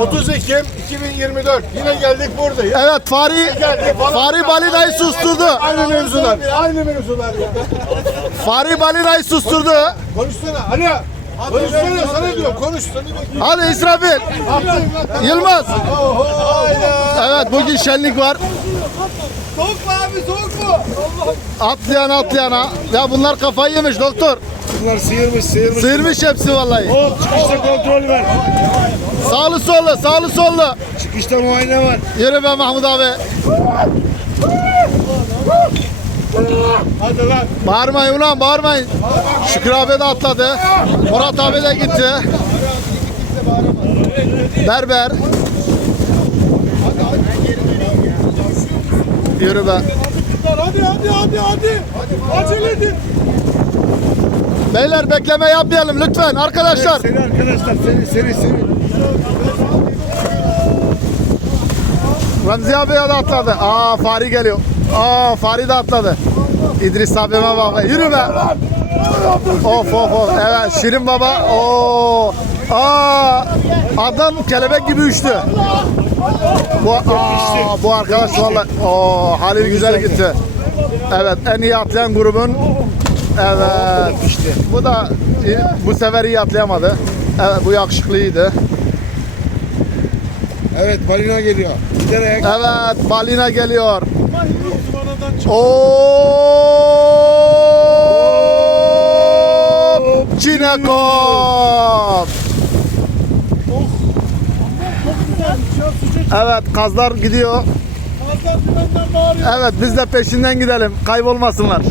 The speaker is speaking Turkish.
30 Ekim 2024. Yine geldik buradayız. Evet Fari Geldik. Fari balinayı susturdu. Aynı mevzular. Aynı mevzular ya. Fari balinayı susturdu. Konuşsana. Alo. Konuşsana sana diyor. Konuş. Seni bekliyorum. Hadi İsrafil. Yılmaz. Evet bugün şenlik var. Soğuk mu abi soğuk mu? Atlayan atlayana. Ya bunlar kafayı yemiş doktor. Bunlar sıyırmış sıyırmış. Sıyırmış hepsi vallahi. Hop çıkışta kontrol ver. Sağlı sollu sağlı sollu. Çıkışta muayene var. Yürü be Mahmut abi. Hadi lan. Bağırmayın ulan bağırmayın. Şükrü abi de atladı. Murat abi de gitti. Berber. Yürü be. Hadi hadi hadi hadi. Acele edin. Beyler bekleme yapmayalım lütfen arkadaşlar. Seni arkadaşlar seni seni seni. Ramzi abi de atladı. Aa Fari geliyor. Aa Fari de atladı. İdris abime bak. Yürü be. Of of of. Evet Şirin baba. Oo. Aa. Adam kelebek gibi uçtu. Bu, aa, bu arkadaş vallahi o Halil güzel gitti. Evet en iyi atlayan grubun Evet. Bu da bu sefer iyi atlayamadı. Evet bu yakışıklıydı. Evet balina geliyor. Giderek. Evet balina geliyor. Oo! Çinekop. Evet kazlar gidiyor. Evet biz de peşinden gidelim. Kaybolmasınlar.